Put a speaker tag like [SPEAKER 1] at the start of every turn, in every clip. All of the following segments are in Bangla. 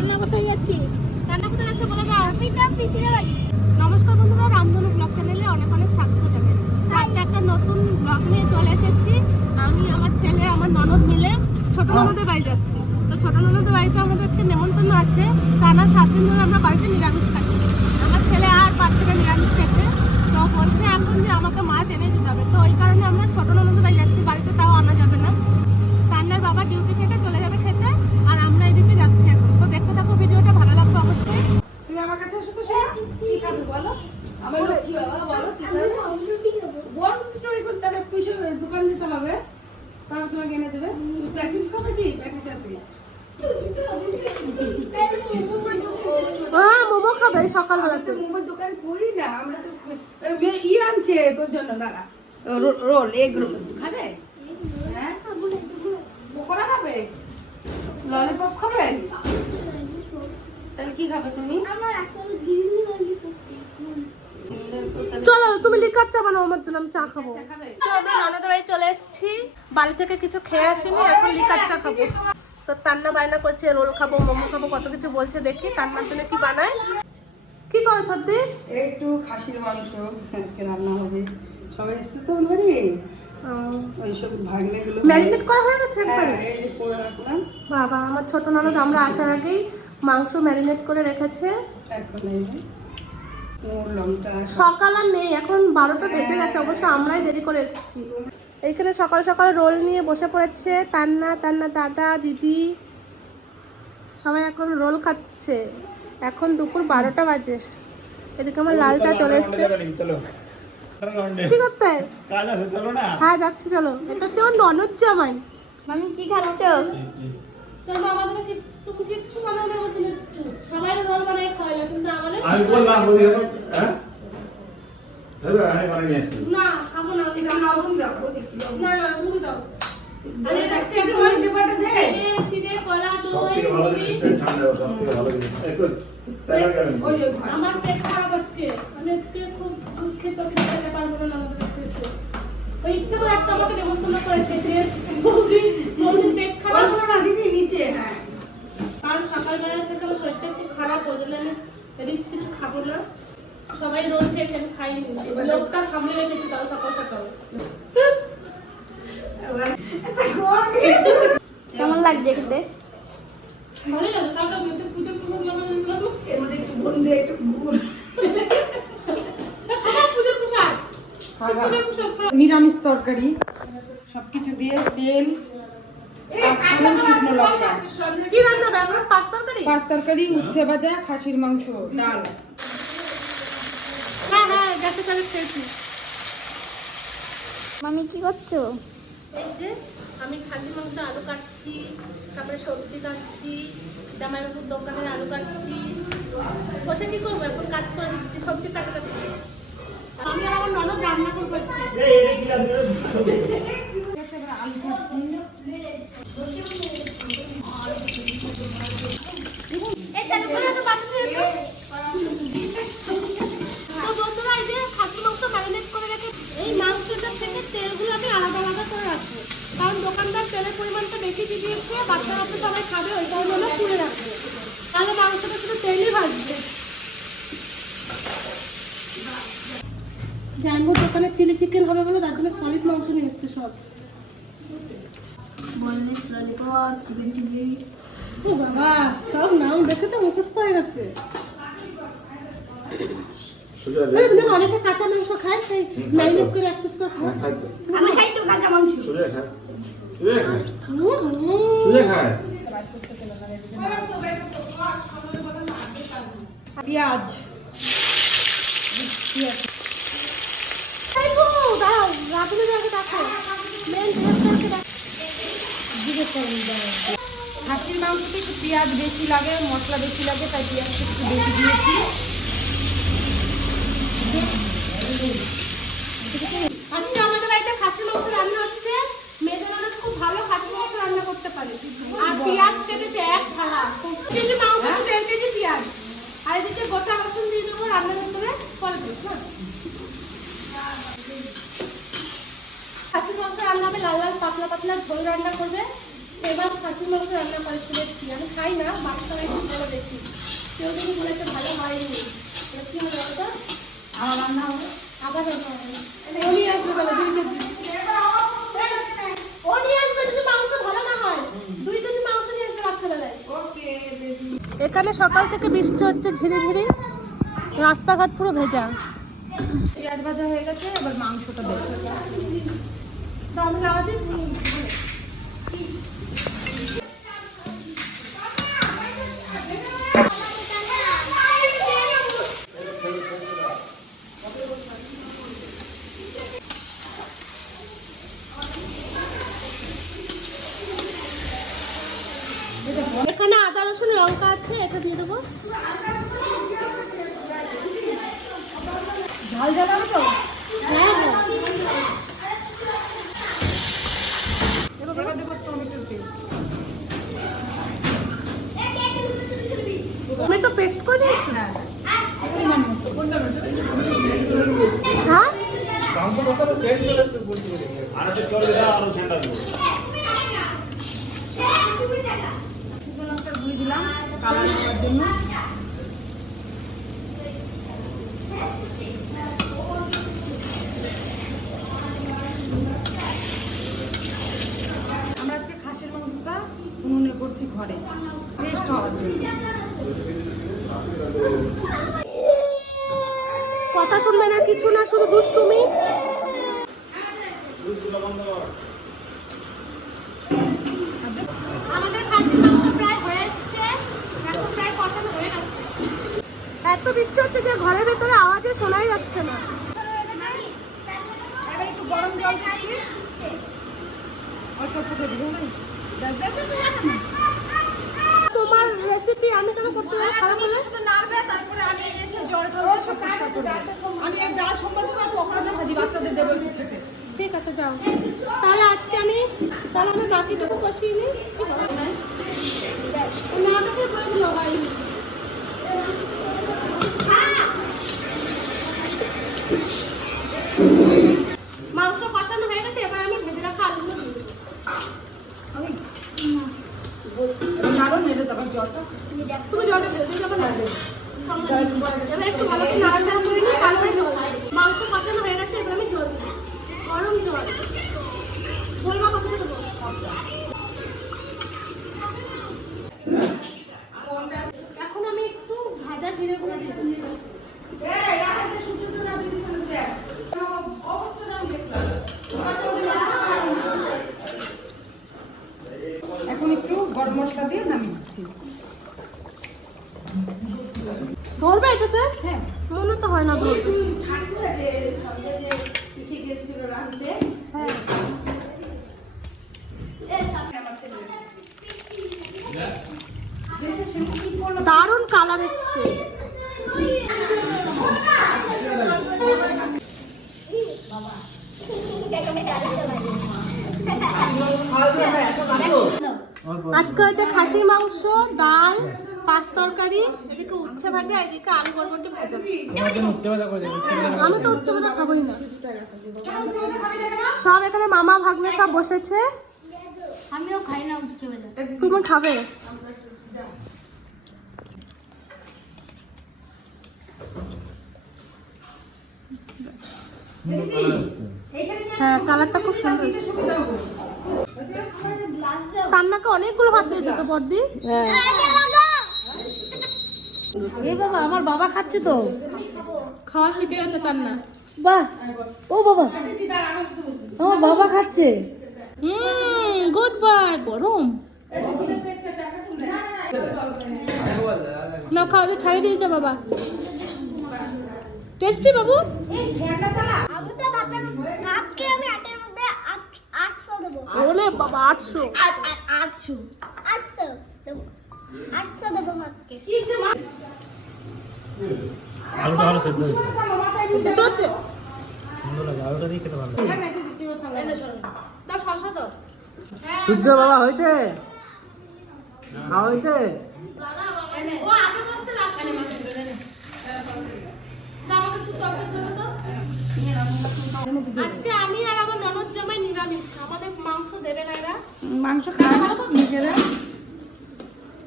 [SPEAKER 1] রান্না কোথায় যাচ্ছিস?
[SPEAKER 2] রান্না করতে যাচ্ছে বলে যা
[SPEAKER 1] তুই তো পিসির বাড়ি।
[SPEAKER 2] নমস্কার বন্ধুরা রামধনু ব্লগ চ্যানেলে অনেক অনেক স্বাগত জানাই। আজকে একটা নতুন ব্লগ নিয়ে চলে এসেছি। আমি আমার ছেলে আমার ননদ মিলে ছোট ননদের বাড়ি যাচ্ছি। তো ছোট ননদের বাড়িতে আমাদের আজকে নেমন্তন্ন আছে। টানা সাত দিন ধরে আমরা বাড়িতে নিরামিষ খাচ্ছি। আমার ছেলে আর পারছে না নিরামিষ খেতে। তো বলছে এখন যে আমাকে মাছ এনে দিতে হবে তো ওই কারণে আমরা ছোট ননদের বাড়ি যাচ্ছি বাড়িতে তাও আনা যাবে না তান্নার বাবা ডিউটি থেকে চলে যাবে খেতে আর আমরা এদিকে যাচ্ছি এখন তো দেখতে থাকো ভিডিওটা ভালো লাগবে অবশ্যই
[SPEAKER 3] তুমি আমার কাছে এসো তো শোনা কি খাবে বলো আমার কি বাবা বলো কি খাবে বল তো এই করতে তাহলে পুষে দোকান দিয়ে চালাবে তারপর তোমাকে এনে দেবে প্র্যাকটিস করবে কি প্র্যাকটিস আছে
[SPEAKER 2] হ্যাঁ মোমো খাবে সকালবেলাতে
[SPEAKER 3] মোমোর দোকান কই না আমরা তো ই আনছে তোর জন্য দাঁড়া। Roll egg roll. খাবে? হ্যাঁ? পকোড়া খাবে? ললিপপ খাবে? তাহলে কি খাবে তুমি?
[SPEAKER 1] আমার আসলে গিরিনি
[SPEAKER 2] চলো তুমি লিকার চা বানাও আমার জন্য আমি চা খাব। ননদের বাড়ি চলে এসেছি। বাড়ি থেকে কিছু খেয়ে আসিনি এখন লিকার চা খাব। তো তান্না বায়না করছে রোল খাব মোমো খাব কত কিছু বলছে দেখি তান্নার জন্য কি বানায়? কি করো সর্দি
[SPEAKER 3] একটু খাসির মাংস আজকে রান্না হবে। সবাই এসছে তো বাড়ি?
[SPEAKER 2] ম্যারিনেট করা হয়ে গেছে
[SPEAKER 3] হ্যাঁ
[SPEAKER 2] বাবা আমার ছোট ননদ আমরা আসার আগেই মাংস ম্যারিনেট করে রেখেছে।
[SPEAKER 3] এখন এই
[SPEAKER 2] সকাল আর নেই এখন বারোটা বেজে গেছে অবশ্য আমরাই দেরি করে এসেছি। এইখানে সকাল সকাল রোল নিয়ে বসে পড়েছে তান্না তান্না দাদা দিদি। সবাই এখন রোল খাচ্ছে। এখন দুপুর বারোটা বাজে। এদিকে আমার লাল চা চলে এসছে।
[SPEAKER 4] চলো
[SPEAKER 2] কি করতে? হ্যাঁ যাচ্ছি চলো। এটা হচ্ছে ওর ননদ জামাই।
[SPEAKER 1] মামি কি খাচ্ছ?
[SPEAKER 2] সবাই রোল বানাই খাওয়াইলো কিন্তু আমাদের
[SPEAKER 4] আমি বললাম বলি হ্যাঁ ধরো আমি বানিয়ে নিয়ে আসি
[SPEAKER 2] না খাব না
[SPEAKER 3] লবণ দাও ও দেখি
[SPEAKER 2] না না মুড়ি দাও
[SPEAKER 3] আরে দেখছি একটু ওই দে
[SPEAKER 2] চিড়ে, চিড়ে, কলা, দই,
[SPEAKER 4] থেকে ভালো জিনিস ঠান্ডা হবে ভালো জিনিস একটু তাই করেন
[SPEAKER 3] ওই যে ঘর।
[SPEAKER 2] আমার পেট খারাপ আজকে আমি খুব শরীরটা একটু খারাপ ওই জন্য আমি রিচ কিছু খাব না সবাই রোল খেয়েছে আমি খাইনি। লোকটা সামনে রেখেছি তাও সকাল সকাল
[SPEAKER 1] কেমন লাগছে খেতে?
[SPEAKER 2] ভালোই লাগে কাউকে বসে পুজো পুজো
[SPEAKER 3] এর মধ্যে একটু বন্ধে একটু গুড়।
[SPEAKER 2] সবাই পুজোর পোশাক। পুজোর পোশাক খাও।
[SPEAKER 3] নিরামিষ তরকারি সবকিছু দিয়ে তেল
[SPEAKER 2] পাঁচ তরকারি
[SPEAKER 3] উচ্ছে ভাজা খাসির মাংস ডাল।
[SPEAKER 2] হ্যাঁ তাহলে খেয়েছি
[SPEAKER 1] মামি কি করছ
[SPEAKER 2] এই যে আমি খাসি মাংস আলু কাটছি তারপরে সবজি কাটছি জামাই জামাইবাবুর দোকানের আলু কাটছি বসে কি করব এখন কাজ করে দিচ্ছি সবজি কাটতে কাটছি আমি আর আমার ননদ রান্না করব আজকে।
[SPEAKER 3] আলু খাচ্ছি
[SPEAKER 2] এই তেলগুলো একটু বাটিতে দিও। তো বন্ধুরা, এই যে খাসি মাংস marinate করে রেখে, এই মাংসটা থেকে তেলগুলো আমি আলাদা আলাদা করে রাখব কারণ দোকানদার তেলের দিয়েছে সবাই খাবে ওই কারণে আমরা তুলে রাখব তাহলে মাংসটা শুধু তেলই ভাজবে জানব দোকানে চিলি চিকেন হবে বলে তার জন্য সলিড মাংস। নিয়ে এসছে সব
[SPEAKER 1] বললিস ললিপপ চিকেন চিলি
[SPEAKER 2] ও বাবা সব নাম দেখেছ মুখস্থ হয়ে গেছে
[SPEAKER 4] সোজা
[SPEAKER 2] অনেকে কাঁচা মাংস খায় সেই ম্যারিনেট করে এক পিস করে খায়
[SPEAKER 1] আমি খাই। তো কাঁচা মাংস
[SPEAKER 3] পেঁয়াজ। খাসির মাংসতে একটু পেঁয়াজ বেশি লাগে, মশলা বেশি লাগে, তাই পেঁয়াজটা একটু বেশি দিয়েছি
[SPEAKER 2] আমাদের বাড়িতে খাসির মাংস রান্না হচ্ছে রান্না করতে পারে। আর পেঁয়াজ কেটেছে এক থালা কেজি মাংস হ্যাঁ? দেড় কেজি পেঁয়াজ। আর এদিকে গোটা রসুন দিয়ে দেবো রান্না করতে হবে পরে দেবো হ্যাঁ? খাসির মাংস রান্না হবে লাল লাল পাতলা পাতলা ঝোল রান্না করবে। এবার খাসির মাংস রান্না করে শুনেছি আমি খাই না বাচ্চারা একটু বলে দেখি। কেউ যদি বলেছে ভালো হয়নি কি হবে রান্না হবে? আবার রান্না হবে। এখানে সকাল থেকে বৃষ্টি হচ্ছে ঝিরি ঝিরি রাস্তাঘাট পুরো ভেজা।
[SPEAKER 3] পেঁয়াজ ভাজা হয়ে গেছে, এবার মাংসটা দেবো।
[SPEAKER 2] এখানে আদা রসুন লঙ্কা আছে এটা দিয়ে দেবো।
[SPEAKER 3] ঝাল ঝাল হবে তো?
[SPEAKER 2] হ্যাঁ হ্যাঁ।
[SPEAKER 3] দেবো টমেটোর পেস্ট
[SPEAKER 2] টমেটো পেস্ট করে দিয়েছি
[SPEAKER 3] না
[SPEAKER 2] হ্যাঁ
[SPEAKER 4] আর একটা চলে দাও আরও ঠান্ডা দেবো
[SPEAKER 3] শুকনো লঙ্কার গুঁড়ি দিলাম কালার করার জন্য আমরা আজকে খাসির মাংসটা উনুনে করছি ঘরে। টেস্ট হওয়ার জন্য
[SPEAKER 2] কথা শুনবে না কিছু না শুধু দুষ্টুমি? আমাদের খাসির প্রায় এখন প্রায় গেছে। এত বৃষ্টি হচ্ছে যে ঘরের ভেতরে আওয়াজে শোনাই যাচ্ছে না।
[SPEAKER 3] একটু গরম জল দিচ্ছি অল্প অল্প করে দিব দেখ দেখ দেখ, দেখ, দেখ।
[SPEAKER 2] তোমার রেসিপি আমি কেন করতে পারি খারাপ হলে?
[SPEAKER 3] শুধু নাড়বে তারপরে আমি এসে জল টল দিয়ে সব কাজ করব আমি এক ডাল সম্পর্কে দেবো আর পকোড়াটা ভাজি বাচ্চাদের দেব একটু খেতে।
[SPEAKER 2] ঠিক আছে যাও। তাহলে আজকে আমি তাহলে আমি বাকিটুকু কষিয়ে নিই। না দেখে বলল ভাই মাংস কষানো হয়ে গেছে এবার আমি ভেজে রাখা আলুগুলো দিয়ে দেবো
[SPEAKER 3] আমি নাড়ো নেড়ে তারপর জলটা
[SPEAKER 2] তুমি জলটা ঢেলে যাব না তারপরে জল মাংস কষানো হয়ে গেছে এবার গরম জল বলবা এখন আমি একটু ভাজা জিরে গুঁড়ো দিয়ে দেবো
[SPEAKER 3] এই রাখাতে সূর্য তো না দিদি চলে দেখ অবস্থাটা আমি দেখলাম এখন একটু গরম মশলা দিয়ে নামিয়ে দিচ্ছি
[SPEAKER 2] ধরবে এটাতে
[SPEAKER 3] হ্যাঁ
[SPEAKER 2] মনে তো হয় না ধরবে
[SPEAKER 3] ছাড়ছিল যে সঙ্গে যে পিছিয়ে গেছিল রাঁধতে
[SPEAKER 2] হ্যাঁ
[SPEAKER 3] যেটা সেটা কি করল
[SPEAKER 2] দারুণ কালার এসছে। আজকে হচ্ছে খাসির মাংস, ডাল, পাঁচ তরকারি, এদিকে উচ্ছে ভাজা, এদিকে আলু বরবটি ভাজা। আমি তো উচ্ছে ভাজা খাবোই না। সব এখানে মামা ভাগ্নে সব বসেছে।
[SPEAKER 1] আমিও খাই না
[SPEAKER 2] তুমি খাবে? হ্যাঁ কালারটা খুব সুন্দর। রান্নাকে অনেকগুলো ভাত দিয়েছে তো বর্দি?
[SPEAKER 5] এ বাবা আমার বাবা খাচ্ছে তো।
[SPEAKER 2] খাওয়া শিখে গেছে রান্না
[SPEAKER 5] বাহ ও বাবা। আমার বাবা খাচ্ছে।
[SPEAKER 2] হুম গুড বাই গরম। না খাওয়া তো ছাড়িয়ে দিয়েছে বাবা। টেস্টি বাবু?
[SPEAKER 1] আমি তো আমি আটের মধ্যে আট- আটশো দেবো
[SPEAKER 2] ওলে বাবা আটশো।
[SPEAKER 1] আট- আট- আটশো আটশো আটশো দেবো
[SPEAKER 6] আলুটা ভালো সেদ্ধ হয়েছে।
[SPEAKER 2] সেদ্ধ হচ্ছে?
[SPEAKER 6] সুন্দর লাগে আলুটা দিয়ে খেতে ভালো লাগে
[SPEAKER 2] দাও শসা দাও।
[SPEAKER 6] সূর্য বাবা হয়েছে? খাওয়া হয়েছে?
[SPEAKER 2] ও আগে বসতে লাগছে দাও, আমাকে একটু চপের জন্য দাও। আজকে আমি আর আমার ননদ জামাই নিরামিষ। আমাদের মাংস দেবে না এরা।
[SPEAKER 3] মাংস খায় না নিজেরা।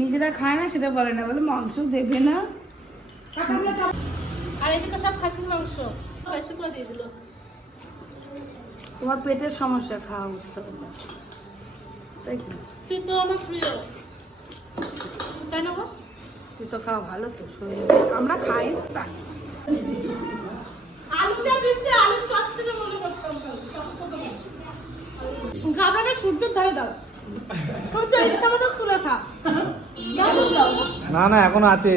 [SPEAKER 3] নিজেরা খায় না সেটা বলে না। বলে মাংস দেবে না।
[SPEAKER 2] আর এদিকে সব খাসির মাংস। দিয়ে দিল।
[SPEAKER 3] তোমার পেটের সমস্যা খাওয়া উৎসব তাই কি?
[SPEAKER 2] তুই তো আমার প্রিয়। তাই না
[SPEAKER 3] তুই তো খাওয়া ভালো তো শরীর আমরা খাই তাই।
[SPEAKER 2] আলুটা দিচ্ছে আলু চচ্চড়ে মনে করতাম গাবানে সূর্যের ধারে দাও। সূর্য ইচ্ছা মতো তুলে খা। দাও, দাও।
[SPEAKER 6] না না এখনও আছে।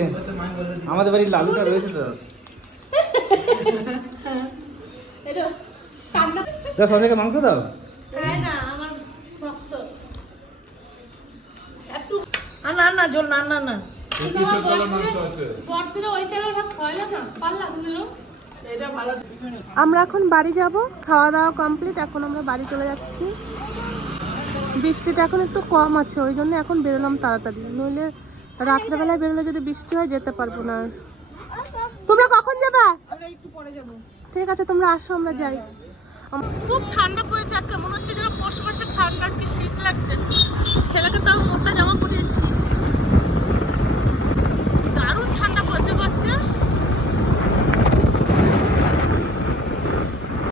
[SPEAKER 6] আমাদের বাড়ির লালুটা রয়েছে তো।
[SPEAKER 2] এটা
[SPEAKER 6] সবাইকে মাংস দাও।
[SPEAKER 2] না আমার ভক্ত। একটু
[SPEAKER 3] না না ঝোল না না না
[SPEAKER 2] বড়দিনে ওই তেলের ভাত খাওয়াইলে না পারলাম দিল
[SPEAKER 3] এটা ভালো
[SPEAKER 2] আমরা এখন বাড়ি যাব খাওয়া দাওয়া কমপ্লিট এখন আমরা বাড়ি চলে যাচ্ছি। বৃষ্টিটা এখন একটু কম আছে ওই জন্য এখন বেরোলাম তাড়াতাড়ি। নইলে রাত্রেবেলায় বেরোলে যদি বৃষ্টি হয় যেতে পারব না। কখন যাবা? ঠিক আছে তোমরা আসো আমরা যাই। খুব ঠান্ডা পড়েছে আজকে মনে হচ্ছে যেন পৌষ মাসের ঠান্ডা কি শীত লাগছে। ছেলেকে তো আমি মোটা জামা পরিয়েছি।